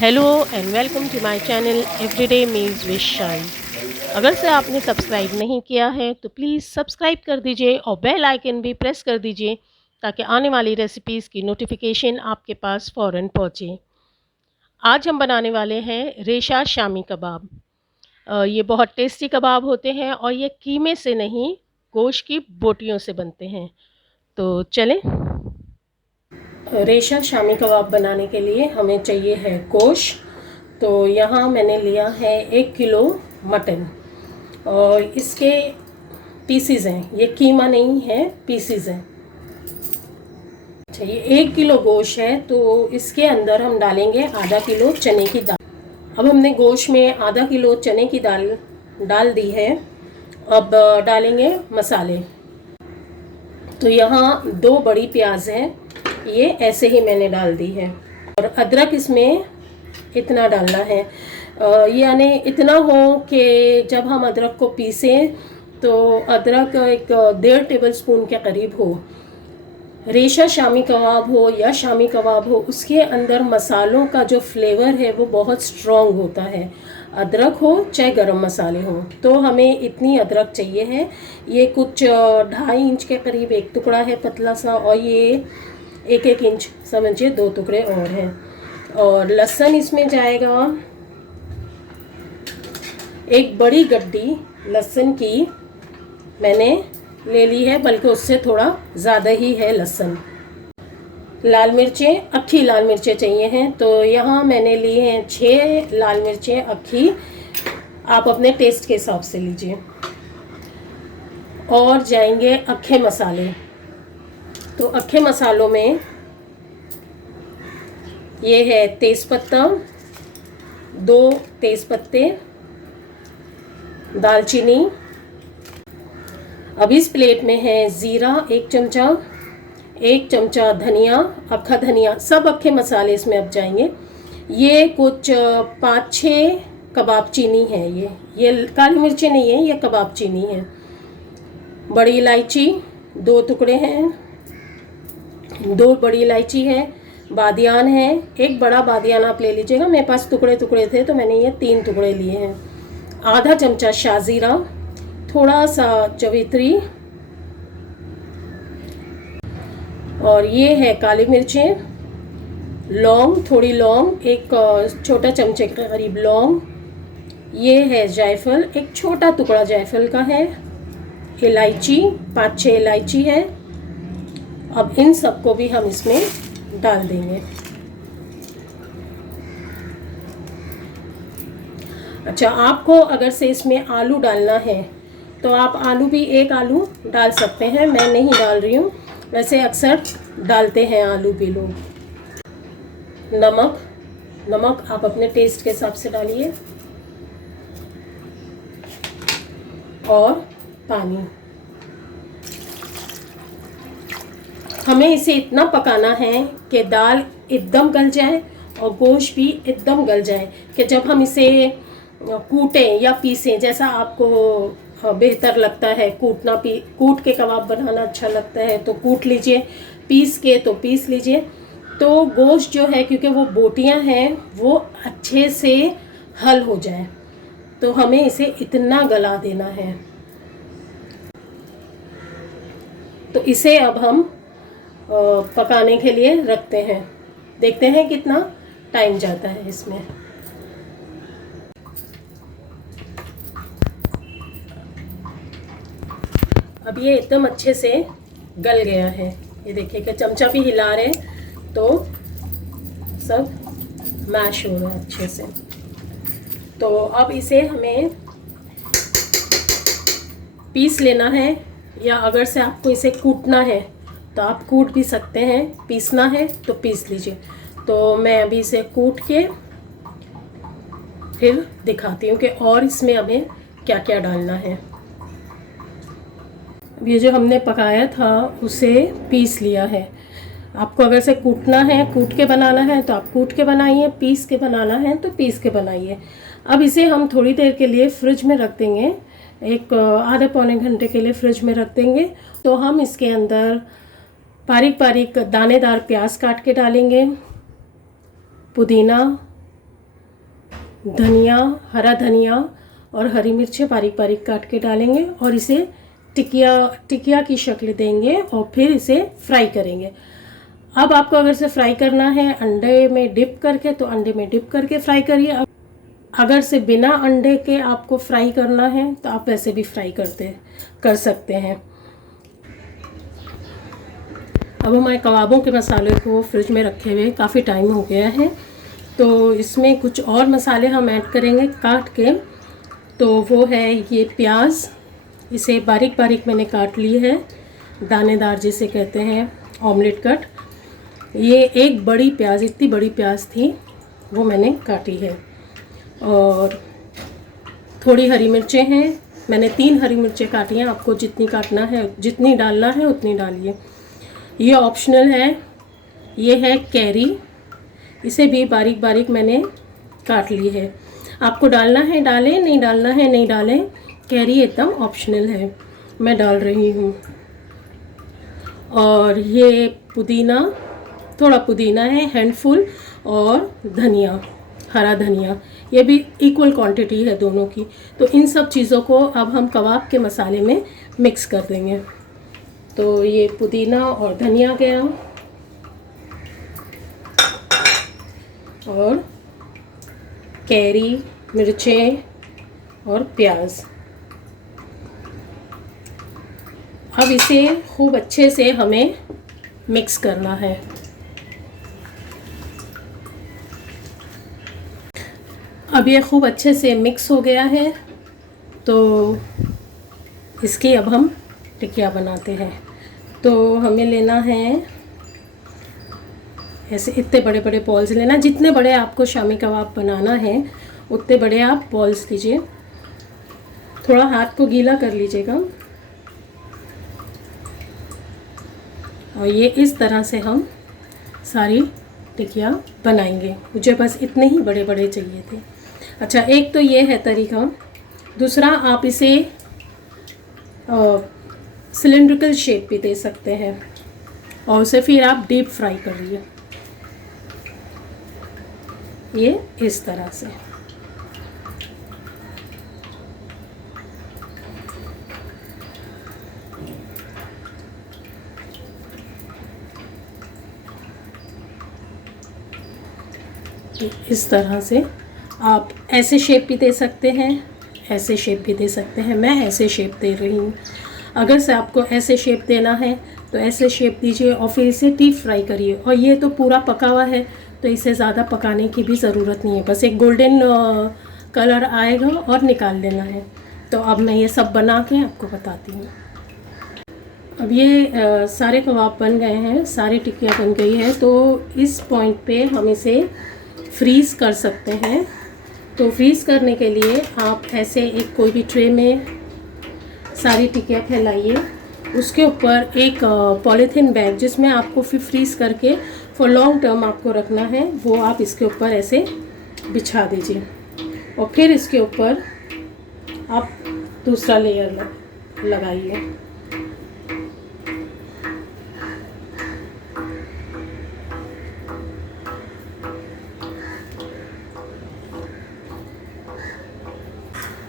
Hello and welcome to my channel everyday meals with Shine. अगर से आपने subscribe नहीं किया है तो प्लीज़ सब्सक्राइब कर दीजिए और बेल आइकन भी प्रेस कर दीजिए ताकि आने वाली रेसिपीज़ की नोटिफिकेशन आपके पास फ़ौरन पहुँचे। आज हम बनाने वाले हैं रेशा शामी कबाब। ये बहुत टेस्टी कबाब होते हैं और ये कीमे से नहीं, गोश्त की बोटियों से बनते हैं। तो चलें। रेशा शामी कबाब बनाने के लिए हमें चाहिए है गोश्त। तो यहाँ मैंने लिया है 1 किलो मटन और इसके पीसीज हैं, ये कीमा नहीं है, पीसीज हैं। अच्छा, ये 1 किलो गोश्त है तो इसके अंदर हम डालेंगे आधा किलो चने की दाल। अब हमने गोश्त में आधा किलो चने की दाल डाल दी है। अब डालेंगे मसाले। तो यहाँ 2 बड़ी प्याज है, ये ऐसे ही मैंने डाल दी है। और अदरक इसमें इतना डालना है, यानी इतना हो कि जब हम अदरक को पीसें तो अदरक एक 1.5 टेबल स्पून के करीब हो। रेशा शामी कबाब हो या शामी कबाब हो, उसके अंदर मसालों का जो फ्लेवर है वो बहुत स्ट्रॉन्ग होता है। अदरक हो चाहे गरम मसाले हो, तो हमें इतनी अदरक चाहिए है। ये कुछ 2.5 इंच के करीब एक टुकड़ा है पतला सा, और ये 1-1 इंच समझिए 2 टुकड़े और हैं। और लहसुन इसमें जाएगा, एक बड़ी गड्डी लहसुन की मैंने ले ली है, बल्कि उससे थोड़ा ज़्यादा ही है लहसुन। लाल मिर्चें, अक्खी लाल मिर्चें चाहिए हैं, तो यहाँ मैंने ली हैं 6 लाल मिर्चें अक्खी। आप अपने टेस्ट के हिसाब से लीजिए। और जाएंगे अक्खे मसाले। तो अक्खे मसालों में ये है तेज़पत्ता, 2 तेज़पत्ते, दालचीनी। अब इस प्लेट में है ज़ीरा 1 चमचा, 1 चमचा धनिया, अक्खा धनिया, सब अक्खे मसाले इसमें अब जाएंगे। ये कुछ 5-6 कबाब चीनी है। ये काली मिर्चें नहीं है, ये कबाब चीनी है। बड़ी इलायची 2 टुकड़े हैं, 2 बड़ी इलायची है। बादियान है, एक बड़ा बादियान आप ले लीजिएगा, मेरे पास टुकड़े टुकड़े थे तो मैंने ये 3 टुकड़े लिए हैं। आधा चमचा शाजीरा, थोड़ा सा जवित्री, और ये है काली मिर्चें, लौंग, थोड़ी लौंग, एक छोटा चमचे के करीब लौंग। ये है जायफल, एक छोटा टुकड़ा जायफल का है। इलायची 5-6 इलायची है। अब इन सबको भी हम इसमें डाल देंगे। अच्छा, आपको अगर से इसमें आलू डालना है तो आप आलू भी 1 आलू डाल सकते हैं, मैं नहीं डाल रही हूँ। वैसे अक्सर डालते हैं आलू भी लोग। नमक आप अपने टेस्ट के हिसाब से डालिए। और पानी। हमें इसे इतना पकाना है कि दाल एकदम गल जाए और गोश्त भी एकदम गल जाए, कि जब हम इसे कूटें या पीसें, जैसा आपको बेहतर लगता है, कूट के कबाब बनाना अच्छा लगता है तो कूट लीजिए, पीस के तो पीस लीजिए। तो गोश्त जो है, क्योंकि वो बोटियां हैं, वो अच्छे से हल हो जाए, तो हमें इसे इतना गला देना है। तो इसे अब हम पकाने के लिए रखते हैं। देखते हैं कितना टाइम जाता है इसमें। अब ये एकदम अच्छे से गल गया है। ये देखिए कि चमचा भी हिला रहे तो सब मैश हो रहा है अच्छे से। तो अब इसे हमें पीस लेना है, या अगर से आपको इसे कूटना है तो आप कूट भी सकते हैं, पीसना है तो पीस लीजिए। तो मैं अभी इसे कूट के फिर दिखाती हूँ कि और इसमें हमें क्या क्या डालना है। ये जो हमने पकाया था उसे पीस लिया है। आपको अगर से कूटना है, कूट के बनाना है तो आप कूट के बनाइए, पीस के बनाना है तो पीस के बनाइए। अब इसे हम थोड़ी देर के लिए फ्रिज में रख देंगे, एक आधे पौने घंटे के लिए फ्रिज में रख देंगे। तो हम इसके अंदर बारीक बारीक दानेदार प्याज काट के डालेंगे, पुदीना, धनिया, हरा धनिया और हरी मिर्चें बारीक बारीक काट के डालेंगे और इसे टिकिया की शक्ल देंगे और फिर इसे फ्राई करेंगे। अब आपको अगर से फ्राई करना है अंडे में डिप करके तो अंडे में डिप करके फ्राई करिए। अगर से बिना अंडे के आपको फ्राई करना है तो आप वैसे भी फ्राई कर सकते हैं। अब हमारे कबाबों के मसाले को फ्रिज में रखे हुए काफ़ी टाइम हो गया है, तो इसमें कुछ और मसाले हम ऐड करेंगे काट के। तो वो है ये प्याज, इसे बारीक बारीक मैंने काट ली है, दानेदार जिसे कहते हैं, ऑमलेट कट। ये एक बड़ी प्याज, इतनी बड़ी प्याज थी वो मैंने काटी है। और थोड़ी हरी मिर्चें हैं, मैंने 3 हरी मिर्चें काटी हैं। आपको जितनी काटना है, जितनी डालना है उतनी डालिए, ये ऑप्शनल है। ये है कैरी, इसे भी बारीक बारीक मैंने काट ली है। आपको डालना है डालें, नहीं डालना है नहीं डालें, कैरी एकदम ऑप्शनल है, मैं डाल रही हूँ। और ये पुदीना, थोड़ा पुदीना है, हैंडफुल, और धनिया, हरा धनिया, ये भी इक्वल क्वांटिटी है दोनों की। तो इन सब चीज़ों को अब हम कबाब के मसाले में मिक्स कर देंगे। तो ये पुदीना और धनिया गया, और कैरी, मिर्चें और प्याज। अब इसे खूब अच्छे से हमें मिक्स करना है। अब ये खूब अच्छे से मिक्स हो गया है, तो इसकी अब हम टिकिया बनाते हैं। तो हमें लेना है ऐसे इतने बड़े बड़े बॉल्स लेना, जितने बड़े आपको शामी कबाब बनाना है उतने बड़े आप बॉल्स लीजिए। थोड़ा हाथ को गीला कर लीजिएगा, और ये इस तरह से हम सारी टिकिया बनाएंगे। मुझे बस इतने ही बड़े बड़े चाहिए थे। अच्छा, एक तो ये है तरीका। दूसरा, आप इसे सिलिंड्रिकल शेप भी दे सकते हैं और उसे फिर आप डीप फ्राई करिए, ये इस तरह से। इस तरह से आप ऐसे शेप भी दे सकते हैं, ऐसे शेप भी दे सकते हैं। मैं ऐसे शेप दे रही हूँ। अगर से आपको ऐसे शेप देना है तो ऐसे शेप दीजिए और फिर इसे डीप फ्राई करिए। और ये तो पूरा पका हुआ है तो इसे ज़्यादा पकाने की भी ज़रूरत नहीं है, बस एक गोल्डन कलर आएगा और निकाल देना है। तो अब मैं ये सब बना के आपको बताती हूँ। अब ये सारे कबाब बन गए हैं, सारी टिक्कियाँ बन गई है। तो इस पॉइंट पे हम इसे फ्रीज़ कर सकते हैं। तो फ्रीज़ करने के लिए आप ऐसे एक कोई भी ट्रे में सारी टिक्कियाँ फैलाइए, उसके ऊपर एक पॉलीथीन बैग जिसमें आपको फिर फ्रीज़ करके फॉर लॉन्ग टर्म आपको रखना है, वो आप इसके ऊपर ऐसे बिछा दीजिए और फिर इसके ऊपर आप दूसरा लेयर लगाइए।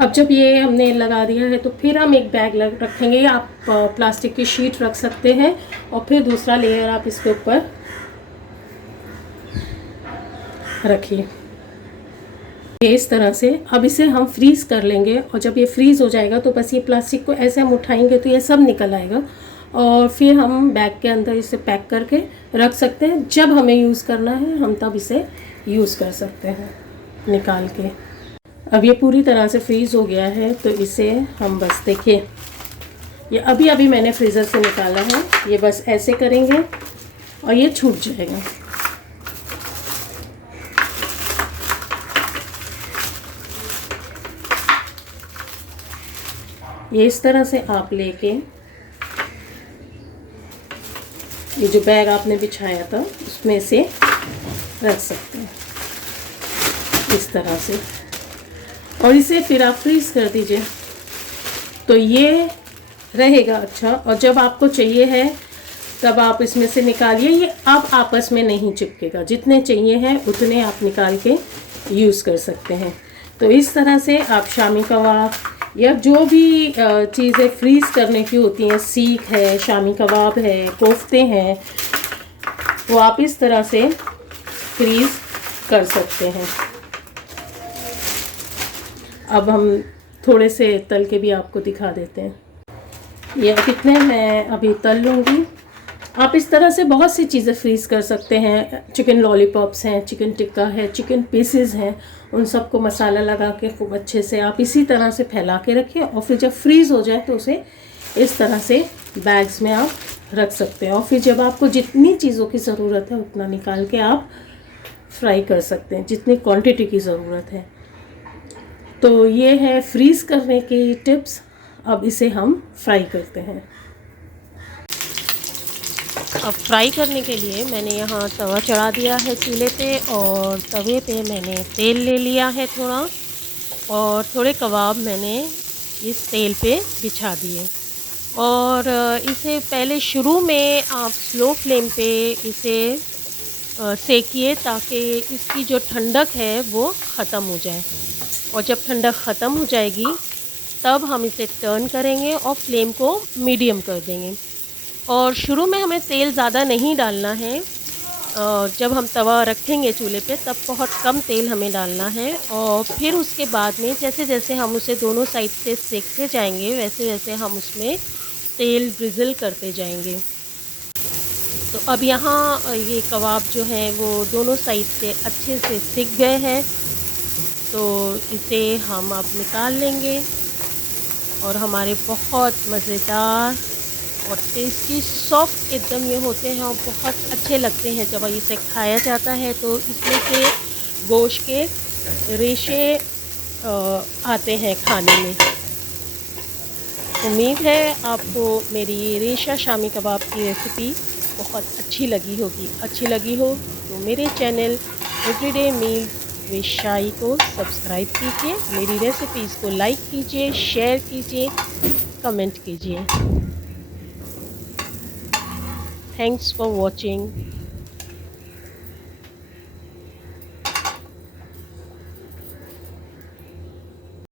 अब जब ये हमने लगा दिया है तो फिर हम एक बैग रखेंगे, या आप प्लास्टिक की शीट रख सकते हैं और फिर दूसरा लेयर आप इसके ऊपर रखिए, ये इस तरह से। अब इसे हम फ्रीज़ कर लेंगे और जब ये फ्रीज़ हो जाएगा तो बस ये प्लास्टिक को ऐसे हम उठाएंगे तो ये सब निकल आएगा और फिर हम बैग के अंदर इसे पैक करके रख सकते हैं। जब हमें यूज़ करना है हम तब इसे यूज़ कर सकते हैं निकाल के। अब ये पूरी तरह से फ्रीज़ हो गया है तो इसे हम बस देखिए, ये अभी अभी मैंने फ्रीज़र से निकाला है, ये बस ऐसे करेंगे और ये छूट जाएगा। ये इस तरह से आप लेके ये जो बैग आपने बिछाया था उसमें से रख सकते हैं इस तरह से, और इसे फिर आप फ्रीज़ कर दीजिए तो ये रहेगा अच्छा। और जब आपको चाहिए है तब आप इसमें से निकालिए, ये अब आपस में नहीं चिपकेगा, जितने चाहिए हैं उतने आप निकाल के यूज़ कर सकते हैं। तो इस तरह से आप शामी कबाब या जो भी चीज़ें फ्रीज़ करने की होती हैं, सीख है, शामी कबाब है, कोफ्ते हैं, वो आप इस तरह से फ्रीज़ कर सकते हैं। अब हम थोड़े से तल के भी आपको दिखा देते हैं। ये कितने मैं अभी तल लूँगी। आप इस तरह से बहुत सी चीज़ें फ्रीज़ कर सकते हैं। चिकन लॉलीपॉप्स हैं, चिकन टिक्का है, चिकन पीसेस हैं, उन सबको मसाला लगा के खूब अच्छे से आप इसी तरह से फैला के रखें और फिर जब फ्रीज़ हो जाए तो उसे इस तरह से बैग्स में आप रख सकते हैं। और फिर जब आपको जितनी चीज़ों की ज़रूरत है उतना निकाल के आप फ्राई कर सकते हैं, जितनी क्वांटिटी की ज़रूरत है। तो ये है फ्रीज़ करने की टिप्स। अब इसे हम फ्राई करते हैं। अब फ्राई करने के लिए मैंने यहाँ तवा चढ़ा दिया है चूल्हे पे और तवे पे मैंने तेल ले लिया है थोड़ा, और थोड़े कबाब मैंने इस तेल पे बिछा दिए। और इसे पहले शुरू में आप स्लो फ्लेम पे इसे सेकिए ताकि इसकी जो ठंडक है वो ख़त्म हो जाए। और जब ठंडक ख़त्म हो जाएगी तब हम इसे टर्न करेंगे और फ्लेम को मीडियम कर देंगे। और शुरू में हमें तेल ज़्यादा नहीं डालना है। जब हम तवा रखेंगे चूल्हे पे तब बहुत कम तेल हमें डालना है, और फिर उसके बाद में जैसे जैसे हम उसे दोनों साइड से सेकते जाएंगे वैसे वैसे हम उसमें तेल ड्रिज़ल करते जाएंगे। तो अब यहाँ ये कबाब जो हैं वो दोनों साइड से अच्छे से सिक गए हैं, तो इसे हम अब निकाल लेंगे। और हमारे बहुत मज़ेदार और टेस्टी सॉफ्ट एकदम ये होते हैं और बहुत अच्छे लगते हैं। जब इसे खाया जाता है तो इसमें से गोश्त के रेशे आते हैं खाने में। उम्मीद है आपको मेरी ये रेशा शामी कबाब की रेसिपी बहुत अच्छी लगी होगी। अच्छी लगी हो तो मेरे चैनल एवरीडे मील्स विद शाई को सब्सक्राइब कीजिए, मेरी रेसिपीज़ को लाइक कीजिए, शेयर कीजिए, कमेंट कीजिए। Thanks for watching.